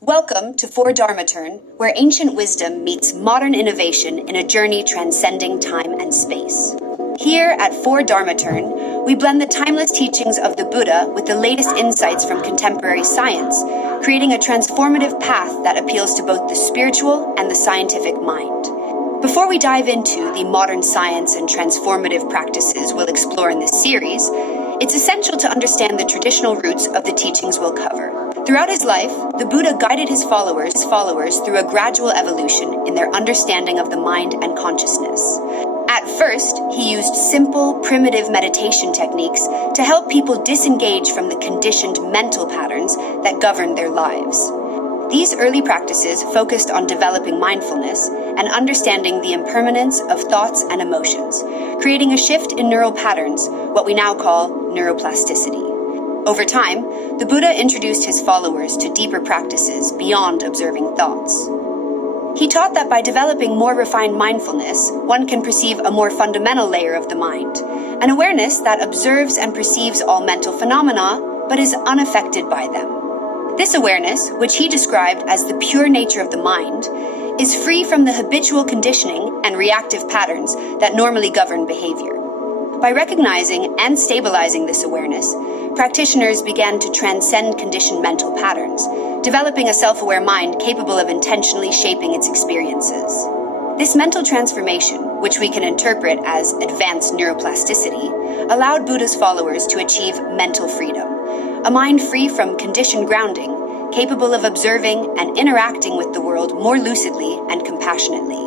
Welcome to For Dharma Turn, where ancient wisdom meets modern innovation in a journey transcending time and space. Here at For Dharma Turn, we blend the timeless teachings of the Buddha with the latest insights from contemporary science, creating a transformative path that appeals to both the spiritual and the scientific mind. Before we dive into the modern science and transformative practices we'll explore in this series, it's essential to understand the traditional roots of the teachings we'll cover. Throughout his life, the Buddha guided his followers through a gradual evolution in their understanding of the mind and consciousness. At first, he used simple, primitive meditation techniques to help people disengage from the conditioned mental patterns that govern their lives. These early practices focused on developing mindfulness and understanding the impermanence of thoughts and emotions, creating a shift in neural patterns, what we now call neuroplasticity. Over time, the Buddha introduced his followers to deeper practices beyond observing thoughts. He taught that by developing more refined mindfulness, one can perceive a more fundamental layer of the mind, an awareness that observes and perceives all mental phenomena, but is unaffected by them. This awareness, which he described as the pure nature of the mind, is free from the habitual conditioning and reactive patterns that normally govern behavior. By recognizing and stabilizing this awareness, practitioners began to transcend conditioned mental patterns, developing a self-aware mind capable of intentionally shaping its experiences. This mental transformation, which we can interpret as advanced neuroplasticity, allowed Buddha's followers to achieve mental freedom, a mind free from conditioned grounding, capable of observing and interacting with the world more lucidly and compassionately.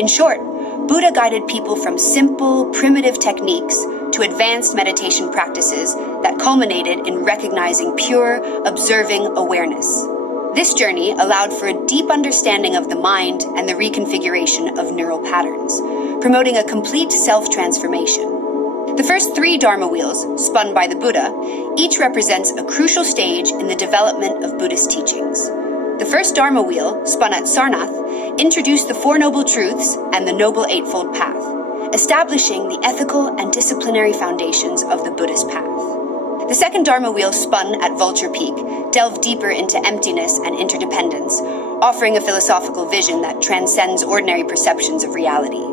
In short, Buddha guided people from simple, primitive techniques to advanced meditation practices that culminated in recognizing pure, observing awareness. This journey allowed for a deep understanding of the mind and the reconfiguration of neural patterns, promoting a complete self-transformation. The first 3 Dharma wheels, spun by the Buddha, each represents a crucial stage in the development of Buddhist teachings. The first Dharma wheel, spun at Sarnath, introduced the Four Noble Truths and the Noble Eightfold Path, establishing the ethical and disciplinary foundations of the Buddhist path. The second Dharma wheel, spun at Vulture Peak, delved deeper into emptiness and interdependence, offering a philosophical vision that transcends ordinary perceptions of reality.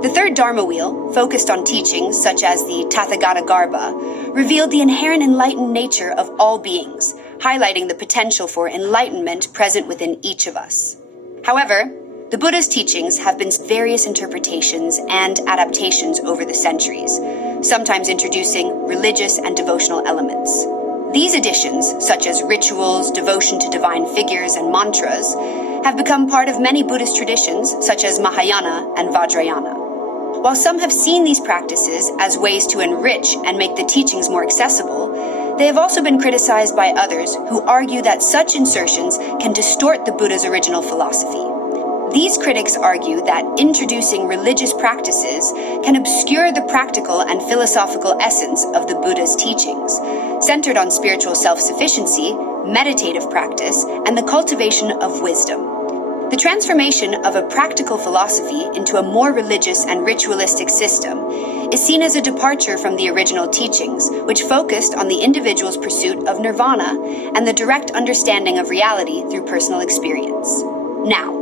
The third Dharma wheel, focused on teachings such as the Tathagata Garbha, revealed the inherent enlightened nature of all beings, highlighting the potential for enlightenment present within each of us. However, the Buddha's teachings have been various interpretations and adaptations over the centuries, sometimes introducing religious and devotional elements. These additions, such as rituals, devotion to divine figures, and mantras, have become part of many Buddhist traditions, such as Mahayana and Vajrayana. While some have seen these practices as ways to enrich and make the teachings more accessible, they have also been criticized by others who argue that such insertions can distort the Buddha's original philosophy. These critics argue that introducing religious practices can obscure the practical and philosophical essence of the Buddha's teachings, centered on spiritual self-sufficiency, meditative practice, and the cultivation of wisdom. The transformation of a practical philosophy into a more religious and ritualistic system is seen as a departure from the original teachings, which focused on the individual's pursuit of nirvana and the direct understanding of reality through personal experience. Now,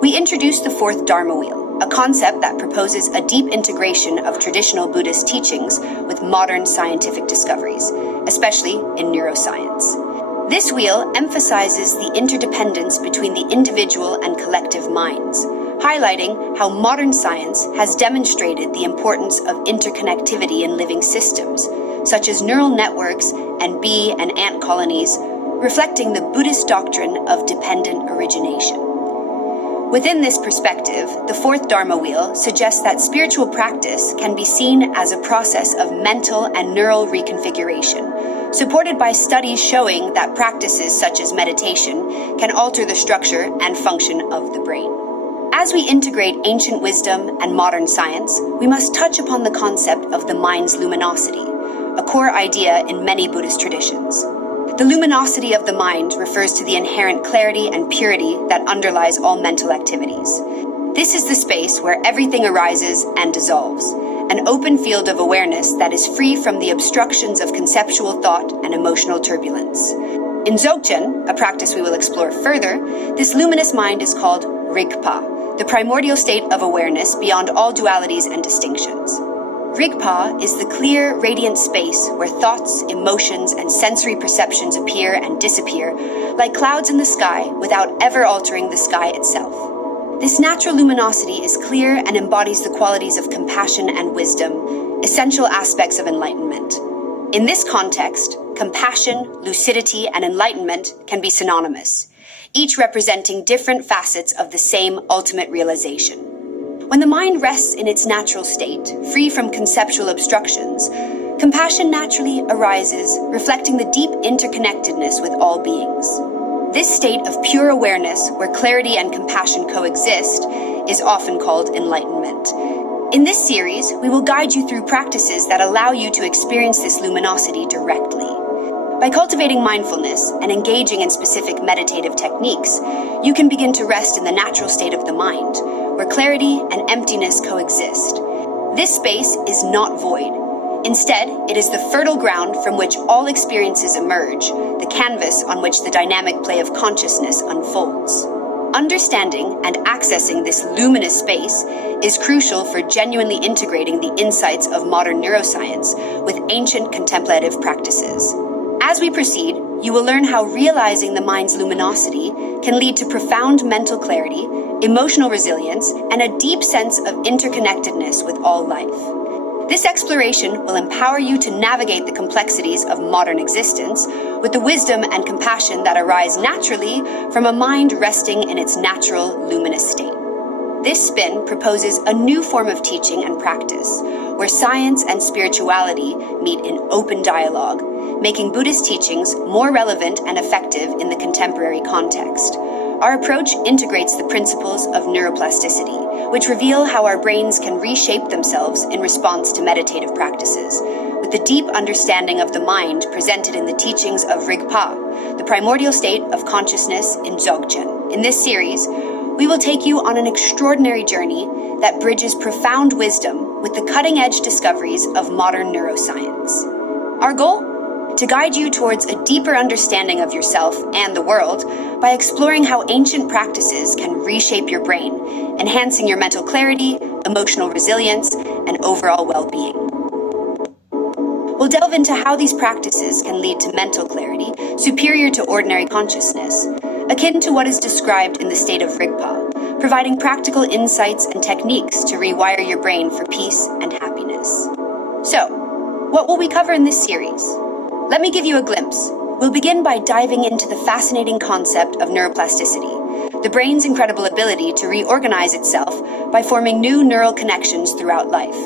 we introduce the fourth Dharma wheel, a concept that proposes a deep integration of traditional Buddhist teachings with modern scientific discoveries, especially in neuroscience. This wheel emphasizes the interdependence between the individual and collective minds, highlighting how modern science has demonstrated the importance of interconnectivity in living systems, such as neural networks and bee and ant colonies, reflecting the Buddhist doctrine of dependent origination. Within this perspective, the fourth Dharma wheel suggests that spiritual practice can be seen as a process of mental and neural reconfiguration, supported by studies showing that practices such as meditation can alter the structure and function of the brain. As we integrate ancient wisdom and modern science, we must touch upon the concept of the mind's luminosity, a core idea in many Buddhist traditions. The luminosity of the mind refers to the inherent clarity and purity that underlies all mental activities. This is the space where everything arises and dissolves, an open field of awareness that is free from the obstructions of conceptual thought and emotional turbulence. In Dzogchen, a practice we will explore further, this luminous mind is called Rigpa, the primordial state of awareness beyond all dualities and distinctions. Rigpa is the clear, radiant space where thoughts, emotions, and sensory perceptions appear and disappear like clouds in the sky without ever altering the sky itself. This natural luminosity is clear and embodies the qualities of compassion and wisdom, essential aspects of enlightenment. In this context, compassion, lucidity, and enlightenment can be synonymous, each representing different facets of the same ultimate realization. When the mind rests in its natural state, free from conceptual obstructions, compassion naturally arises, reflecting the deep interconnectedness with all beings. This state of pure awareness, where clarity and compassion coexist, is often called enlightenment. In this series, we will guide you through practices that allow you to experience this luminosity directly. By cultivating mindfulness and engaging in specific meditative techniques, you can begin to rest in the natural state of the mind, where clarity and emptiness coexist. This space is not void. Instead, it is the fertile ground from which all experiences emerge, the canvas on which the dynamic play of consciousness unfolds. Understanding and accessing this luminous space is crucial for genuinely integrating the insights of modern neuroscience with ancient contemplative practices. As we proceed, you will learn how realizing the mind's luminosity can lead to profound mental clarity, emotional resilience, and a deep sense of interconnectedness with all life. This exploration will empower you to navigate the complexities of modern existence with the wisdom and compassion that arise naturally from a mind resting in its natural luminous state. This spin proposes a new form of teaching and practice, where science and spirituality meet in open dialogue, making Buddhist teachings more relevant and effective in the contemporary context. Our approach integrates the principles of neuroplasticity, which reveal how our brains can reshape themselves in response to meditative practices, with the deep understanding of the mind presented in the teachings of Rigpa, the primordial state of consciousness in Dzogchen. In this series, we will take you on an extraordinary journey that bridges profound wisdom with the cutting-edge discoveries of modern neuroscience. Our goal? To guide you towards a deeper understanding of yourself and the world by exploring how ancient practices can reshape your brain, enhancing your mental clarity, emotional resilience, and overall well-being. We'll delve into how these practices can lead to mental clarity superior to ordinary consciousness, akin to what is described in the state of Rigpa, providing practical insights and techniques to rewire your brain for peace and happiness. So, what will we cover in this series? Let me give you a glimpse. We'll begin by diving into the fascinating concept of neuroplasticity, the brain's incredible ability to reorganize itself by forming new neural connections throughout life.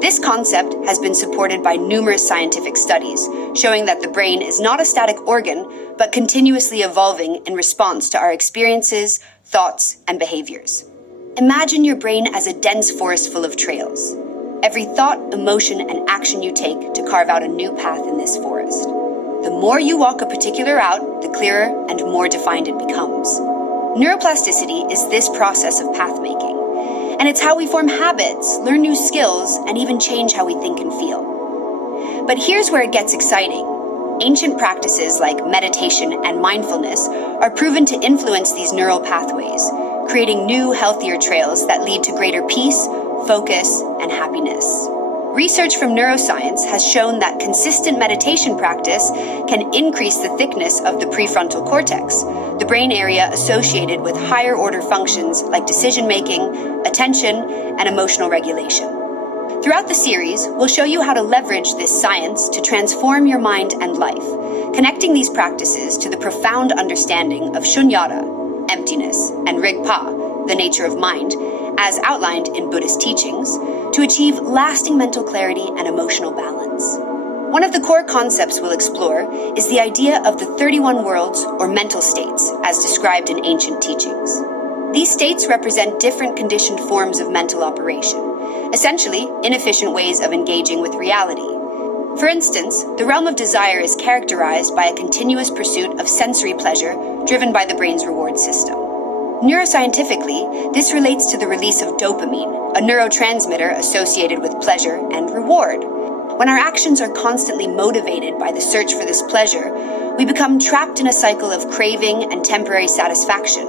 This concept has been supported by numerous scientific studies, showing that the brain is not a static organ, but continuously evolving in response to our experiences, thoughts, and behaviors. Imagine your brain as a dense forest full of trails. Every thought, emotion, and action you take to carve out a new path in this forest. The more you walk a particular route, the clearer and more defined it becomes. Neuroplasticity is this process of path-making, and it's how we form habits, learn new skills, and even change how we think and feel. But here's where it gets exciting. Ancient practices like meditation and mindfulness are proven to influence these neural pathways, creating new, healthier trails that lead to greater peace, focus, and happiness. Research from Neuroscience has shown that consistent meditation practice can increase the thickness of the prefrontal cortex, the brain area associated with higher order functions like decision-making, attention, and emotional regulation. Throughout the series, we'll show you how to leverage this science to transform your mind and life, connecting these practices to the profound understanding of shunyata, emptiness, and rigpa, the nature of mind, as outlined in Buddhist teachings, to achieve lasting mental clarity and emotional balance. One of the core concepts we'll explore is the idea of the 31 worlds or mental states, as described in ancient teachings. These states represent different conditioned forms of mental operation, essentially inefficient ways of engaging with reality. For instance, the realm of desire is characterized by a continuous pursuit of sensory pleasure driven by the brain's reward system. Neuroscientifically, this relates to the release of dopamine, a neurotransmitter associated with pleasure and reward. When our actions are constantly motivated by the search for this pleasure, we become trapped in a cycle of craving and temporary satisfaction,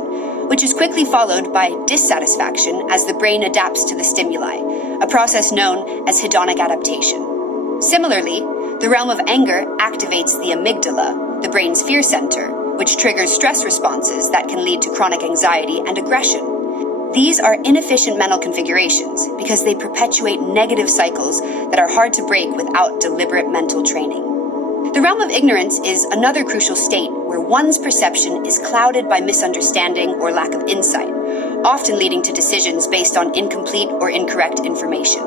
which is quickly followed by dissatisfaction as the brain adapts to the stimuli, a process known as hedonic adaptation. Similarly, the realm of anger activates the amygdala, the brain's fear center, which triggers stress responses that can lead to chronic anxiety and aggression. These are inefficient mental configurations because they perpetuate negative cycles that are hard to break without deliberate mental training. The realm of ignorance is another crucial state where one's perception is clouded by misunderstanding or lack of insight, often leading to decisions based on incomplete or incorrect information.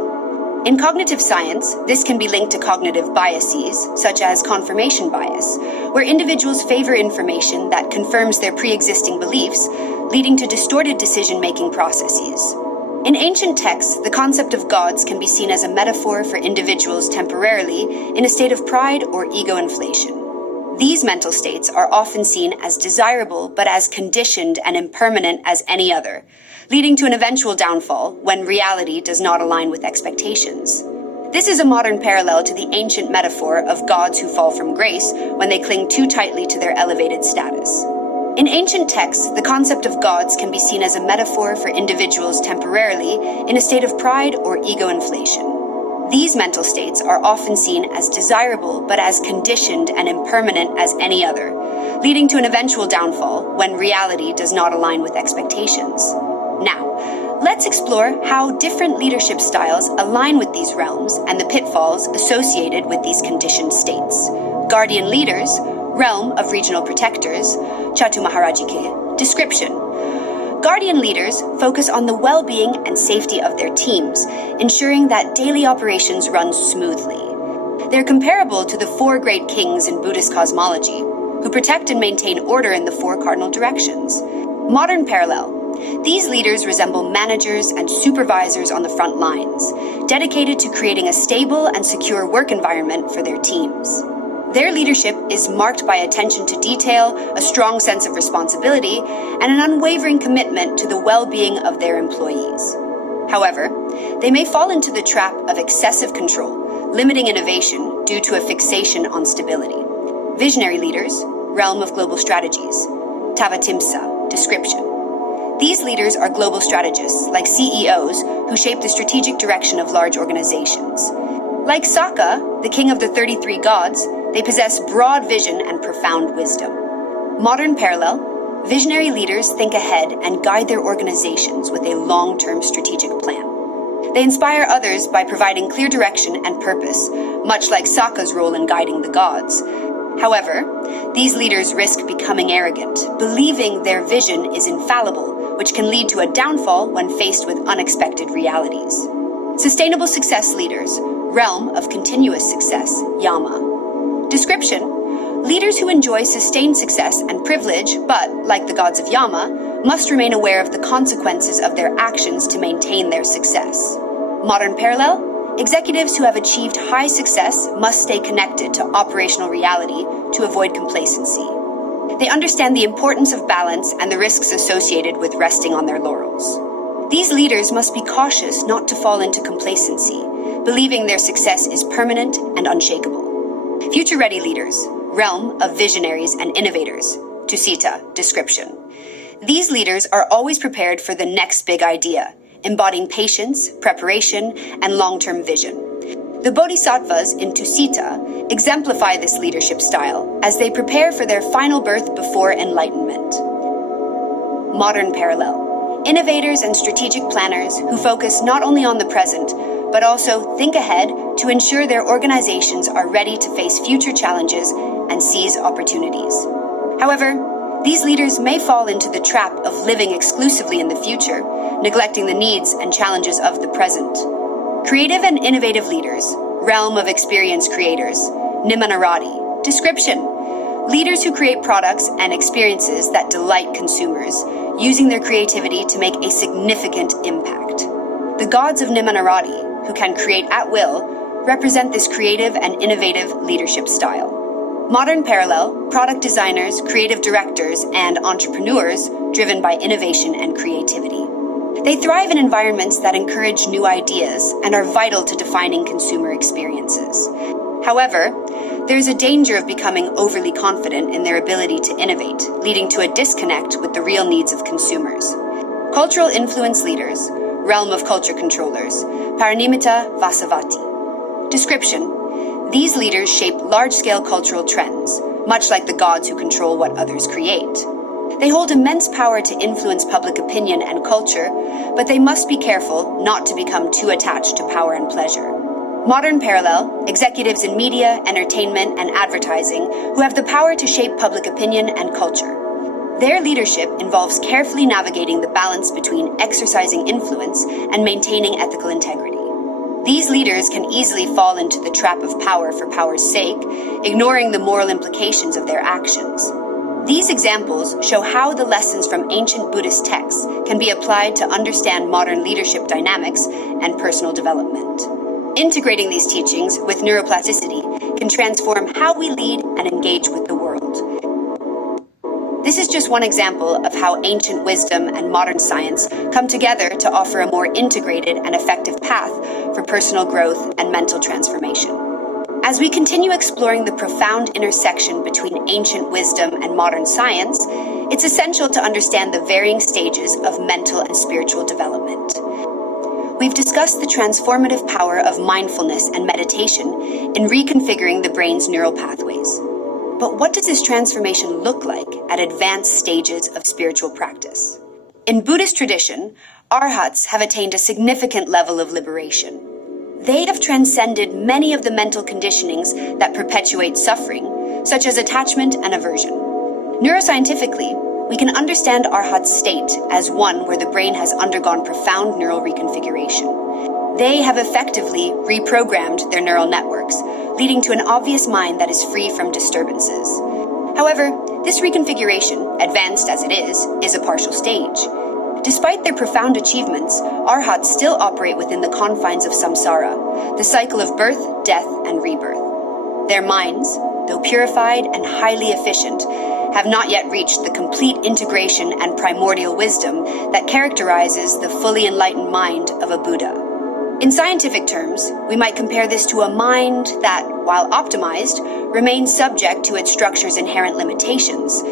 In cognitive science, this can be linked to cognitive biases, such as confirmation bias, where individuals favor information that confirms their pre-existing beliefs, leading to distorted decision-making processes. In ancient texts, the concept of gods can be seen as a metaphor for individuals temporarily in a state of pride or ego inflation. These mental states are often seen as desirable but as conditioned and impermanent as any other, leading to an eventual downfall when reality does not align with expectations. This is a modern parallel to the ancient metaphor of gods who fall from grace when they cling too tightly to their elevated status. In ancient texts, the concept of gods can be seen as a metaphor for individuals temporarily in a state of pride or ego inflation. These mental states are often seen as desirable but as conditioned and impermanent as any other, leading to an eventual downfall when reality does not align with expectations. Now, let's explore how different leadership styles align with these realms and the pitfalls associated with these conditioned states. Guardian leaders, realm of regional protectors, Chatu Maharajike. Description. Guardian leaders focus on the well-being and safety of their teams, ensuring that daily operations run smoothly. They're comparable to the four great kings in Buddhist cosmology, who protect and maintain order in the four cardinal directions. Modern parallel. These leaders resemble managers and supervisors on the front lines, dedicated to creating a stable and secure work environment for their teams. Their leadership is marked by attention to detail, a strong sense of responsibility, and an unwavering commitment to the well-being of their employees. However, they may fall into the trap of excessive control, limiting innovation due to a fixation on stability. Visionary leaders, realm of global strategies. Tavatimsa, description. These leaders are global strategists, like CEOs, who shape the strategic direction of large organizations. Like Saka, the king of the 33 gods, they possess broad vision and profound wisdom. Modern parallel, visionary leaders think ahead and guide their organizations with a long-term strategic plan. They inspire others by providing clear direction and purpose, much like Saka's role in guiding the gods. However, these leaders risk becoming arrogant, believing their vision is infallible, which can lead to a downfall when faced with unexpected realities. Sustainable success leaders, realm of continuous success, Yama. Description. Leaders who enjoy sustained success and privilege, but, like the gods of Yama, must remain aware of the consequences of their actions to maintain their success. Modern parallel. Executives who have achieved high success must stay connected to operational reality to avoid complacency. They understand the importance of balance and the risks associated with resting on their laurels. These leaders must be cautious not to fall into complacency, believing their success is permanent and unshakable. Future-ready leaders, realm of visionaries and innovators, Tusita, description. These leaders are always prepared for the next big idea, embodying patience, preparation, and long-term vision. The bodhisattvas in Tusita exemplify this leadership style as they prepare for their final birth before enlightenment. Modern parallel. Innovators and strategic planners who focus not only on the present, but also think ahead to ensure their organizations are ready to face future challenges and seize opportunities. However, these leaders may fall into the trap of living exclusively in the future, neglecting the needs and challenges of the present. Creative and innovative leaders, realm of experienced creators, Nimanarati, description. Leaders who create products and experiences that delight consumers, using their creativity to make a significant impact. The gods of Nimanarati, who can create at will, represent this creative and innovative leadership style. Modern parallel, product designers, creative directors, and entrepreneurs driven by innovation and creativity. They thrive in environments that encourage new ideas and are vital to defining consumer experiences. However, there's a danger of becoming overly confident in their ability to innovate, leading to a disconnect with the real needs of consumers. Cultural influence leaders, realm of culture controllers, Paranimita Vasavati. Description: these leaders shape large-scale cultural trends, much like the gods who control what others create. They hold immense power to influence public opinion and culture, but they must be careful not to become too attached to power and pleasure. Modern parallel, executives in media, entertainment, and advertising who have the power to shape public opinion and culture. Their leadership involves carefully navigating the balance between exercising influence and maintaining ethical integrity. These leaders can easily fall into the trap of power for power's sake, ignoring the moral implications of their actions. These examples show how the lessons from ancient Buddhist texts can be applied to understand modern leadership dynamics and personal development. Integrating these teachings with neuroplasticity can transform how we lead and engage with the world. This is just one example of how ancient wisdom and modern science come together to offer a more integrated and effective path for personal growth and mental transformation. As we continue exploring the profound intersection between ancient wisdom and modern science, it's essential to understand the varying stages of mental and spiritual development. We've discussed the transformative power of mindfulness and meditation in reconfiguring the brain's neural pathways. But what does this transformation look like at advanced stages of spiritual practice? In Buddhist tradition, arhats have attained a significant level of liberation. They have transcended many of the mental conditionings that perpetuate suffering, such as attachment and aversion. Neuroscientifically, we can understand arhat's state as one where the brain has undergone profound neural reconfiguration. They have effectively reprogrammed their neural networks, leading to an obvious mind that is free from disturbances. However, this reconfiguration, advanced as it is a partial stage. Despite their profound achievements, arhats still operate within the confines of samsara, the cycle of birth, death, and rebirth. Their minds, though purified and highly efficient, have not yet reached the complete integration and primordial wisdom that characterizes the fully enlightened mind of a Buddha. In scientific terms, we might compare this to a mind that, while optimized, remains subject to its structure's inherent limitations.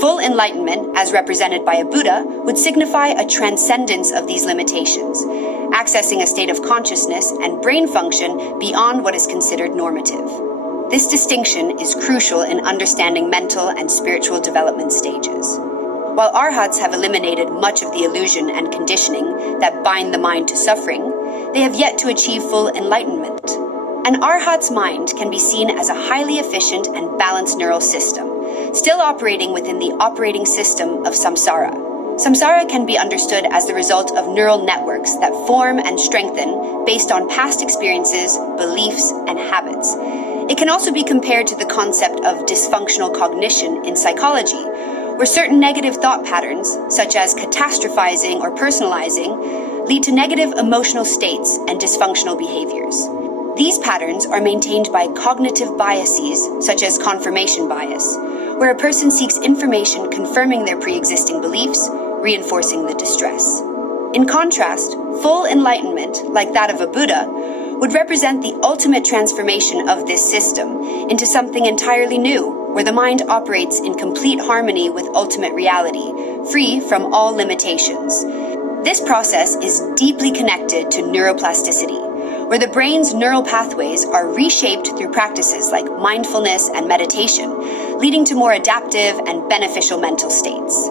Full enlightenment, as represented by a Buddha, would signify a transcendence of these limitations, accessing a state of consciousness and brain function beyond what is considered normative. This distinction is crucial in understanding mental and spiritual development stages. While arhats have eliminated much of the illusion and conditioning that bind the mind to suffering, they have yet to achieve full enlightenment. An arhat's mind can be seen as a highly efficient and balanced neural system, still operating within the operating system of samsara. Samsara can be understood as the result of neural networks that form and strengthen based on past experiences, beliefs, and habits. It can also be compared to the concept of dysfunctional cognition in psychology, where certain negative thought patterns, such as catastrophizing or personalizing, lead to negative emotional states and dysfunctional behaviors. These patterns are maintained by cognitive biases, such as confirmation bias, where a person seeks information confirming their pre-existing beliefs, reinforcing the distress. In contrast, full enlightenment, like that of a Buddha, would represent the ultimate transformation of this system into something entirely new, where the mind operates in complete harmony with ultimate reality, free from all limitations. This process is deeply connected to neuroplasticity, where the brain's neural pathways are reshaped through practices like mindfulness and meditation, leading to more adaptive and beneficial mental states.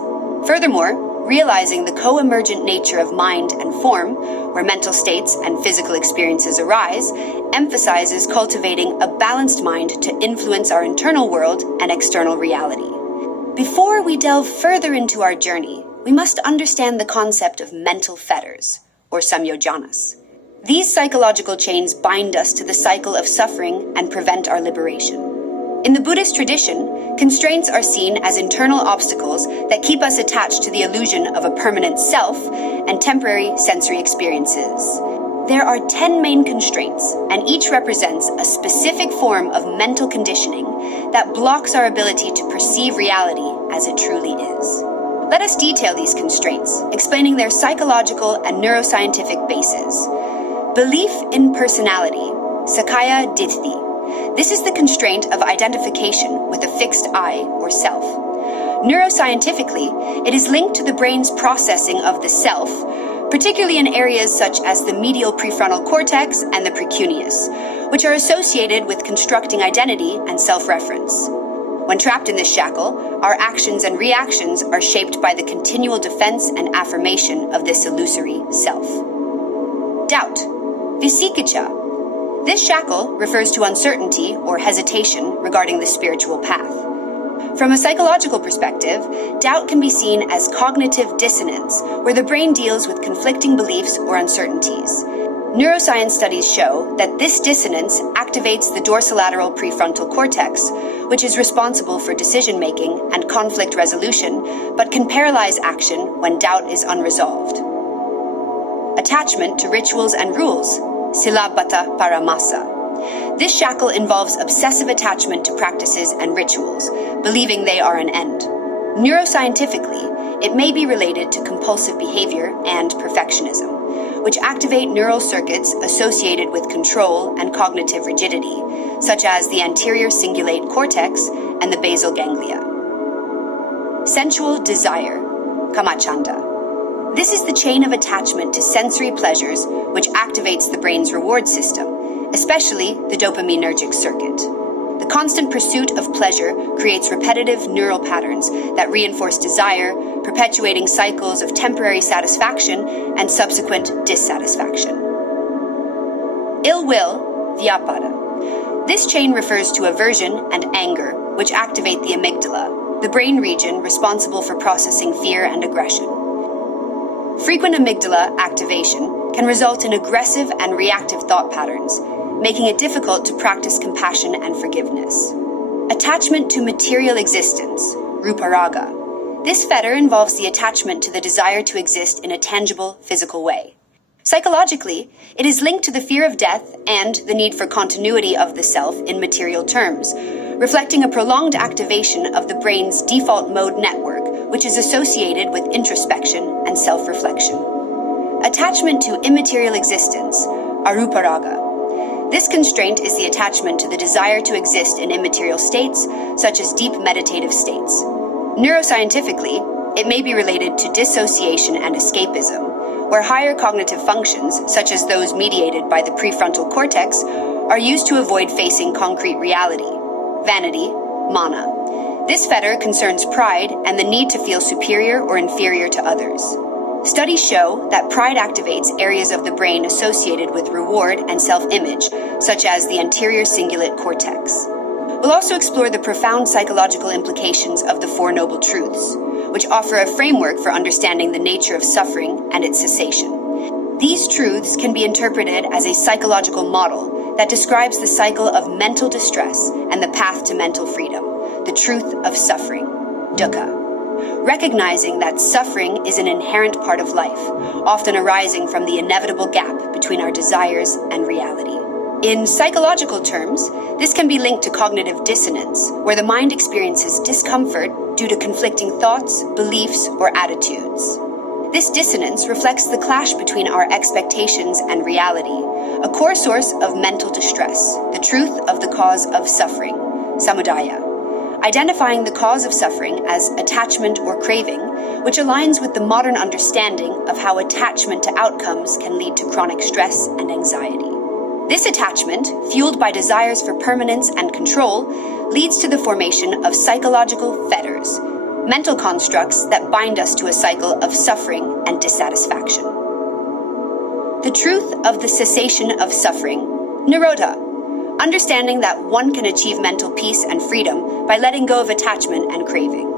Furthermore, realizing the co-emergent nature of mind and form, where mental states and physical experiences arise, emphasizes cultivating a balanced mind to influence our internal world and external reality. Before we delve further into our journey, we must understand the concept of mental fetters, or samyojanas. These psychological chains bind us to the cycle of suffering and prevent our liberation. In the Buddhist tradition, constraints are seen as internal obstacles that keep us attached to the illusion of a permanent self and temporary sensory experiences. There are 10 main constraints, and each represents a specific form of mental conditioning that blocks our ability to perceive reality as it truly is. Let us detail these constraints, explaining their psychological and neuroscientific bases. Belief in personality, Sakaya Dithi. This is the constraint of identification with a fixed I or self. Neuroscientifically, it is linked to the brain's processing of the self, particularly in areas such as the medial prefrontal cortex and the precuneus, which are associated with constructing identity and self-reference. When trapped in this shackle, our actions and reactions are shaped by the continual defense and affirmation of this illusory self. Doubt, Visikkicha. This shackle refers to uncertainty or hesitation regarding the spiritual path. From a psychological perspective, doubt can be seen as cognitive dissonance, where the brain deals with conflicting beliefs or uncertainties. Neuroscience studies show that this dissonance activates the dorsolateral prefrontal cortex, which is responsible for decision-making and conflict resolution, but can paralyze action when doubt is unresolved. Attachment to rituals and rules, Silabata Paramasa. This shackle involves obsessive attachment to practices and rituals, believing they are an end. Neuroscientifically, it may be related to compulsive behavior and perfectionism, which activate neural circuits associated with control and cognitive rigidity, such as the anterior cingulate cortex and the basal ganglia. Sensual desire, Kamachanda. This is the chain of attachment to sensory pleasures which activates the brain's reward system, especially the dopaminergic circuit. The constant pursuit of pleasure creates repetitive neural patterns that reinforce desire, perpetuating cycles of temporary satisfaction and subsequent dissatisfaction. Ill will, Vyapada. This chain refers to aversion and anger, which activate the amygdala, the brain region responsible for processing fear and aggression. Frequent amygdala activation can result in aggressive and reactive thought patterns, making it difficult to practice compassion and forgiveness. Attachment to material existence, Ruparaga. This fetter involves the attachment to the desire to exist in a tangible, physical way. Psychologically, it is linked to the fear of death and the need for continuity of the self in material terms, reflecting a prolonged activation of the brain's default mode network, which is associated with introspection and self-reflection. Attachment to immaterial existence, Aruparaga. This constraint is the attachment to the desire to exist in immaterial states, such as deep meditative states. Neuroscientifically, it may be related to dissociation and escapism, where higher cognitive functions, such as those mediated by the prefrontal cortex, are used to avoid facing concrete reality. Vanity, Mana. This fetter concerns pride and the need to feel superior or inferior to others. Studies show that pride activates areas of the brain associated with reward and self-image, such as the anterior cingulate cortex. We'll also explore the profound psychological implications of the Four Noble Truths, which offer a framework for understanding the nature of suffering and its cessation. These truths can be interpreted as a psychological model that describes the cycle of mental distress and the path to mental freedom, the truth of suffering, dukkha. Recognizing that suffering is an inherent part of life, often arising from the inevitable gap between our desires and reality. In psychological terms, this can be linked to cognitive dissonance, where the mind experiences discomfort due to conflicting thoughts, beliefs, or attitudes. This dissonance reflects the clash between our expectations and reality, a core source of mental distress, the truth of the cause of suffering, samudaya. Identifying the cause of suffering as attachment or craving, which aligns with the modern understanding of how attachment to outcomes can lead to chronic stress and anxiety. This attachment, fueled by desires for permanence and control, leads to the formation of psychological fetters, mental constructs that bind us to a cycle of suffering and dissatisfaction. The truth of the cessation of suffering, Nirodha. Understanding that one can achieve mental peace and freedom by letting go of attachment and craving.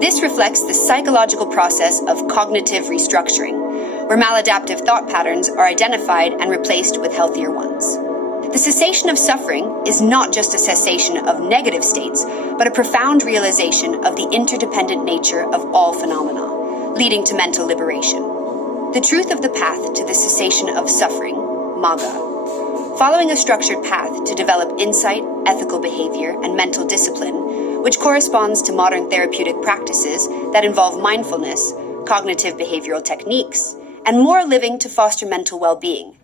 This reflects the psychological process of cognitive restructuring, where maladaptive thought patterns are identified and replaced with healthier ones. The cessation of suffering is not just a cessation of negative states, but a profound realization of the interdependent nature of all phenomena, leading to mental liberation. The truth of the path to the cessation of suffering, Magga. Following a structured path to develop insight, ethical behavior, and mental discipline, which corresponds to modern therapeutic practices that involve mindfulness, cognitive behavioral techniques, and more living to foster mental well-being.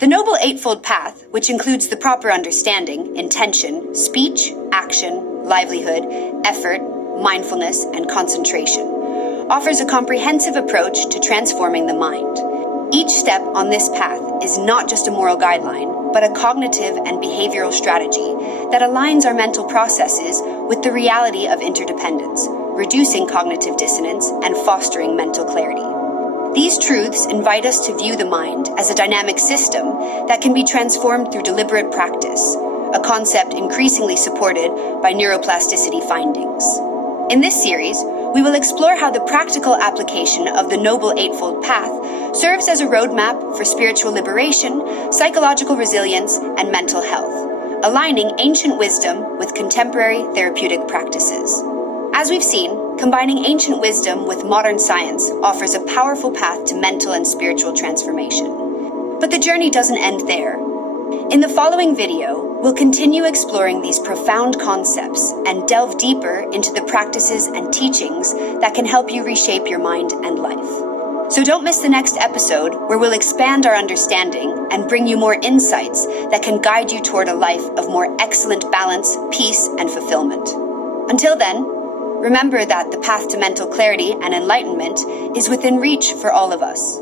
The Noble Eightfold Path, which includes the proper understanding, intention, speech, action, livelihood, effort, mindfulness, and concentration, offers a comprehensive approach to transforming the mind. Each step on this path is not just a moral guideline, but a cognitive and behavioral strategy that aligns our mental processes with the reality of interdependence, reducing cognitive dissonance and fostering mental clarity. These truths invite us to view the mind as a dynamic system that can be transformed through deliberate practice, a concept increasingly supported by neuroplasticity findings. In this series, we will explore how the practical application of the Noble Eightfold Path serves as a roadmap for spiritual liberation, psychological resilience, and mental health, aligning ancient wisdom with contemporary therapeutic practices. As we've seen, combining ancient wisdom with modern science offers a powerful path to mental and spiritual transformation. But the journey doesn't end there. In the following video, we'll continue exploring these profound concepts and delve deeper into the practices and teachings that can help you reshape your mind and life. So don't miss the next episode, where we'll expand our understanding and bring you more insights that can guide you toward a life of more excellent balance, peace, and fulfillment. Until then, remember that the path to mental clarity and enlightenment is within reach for all of us.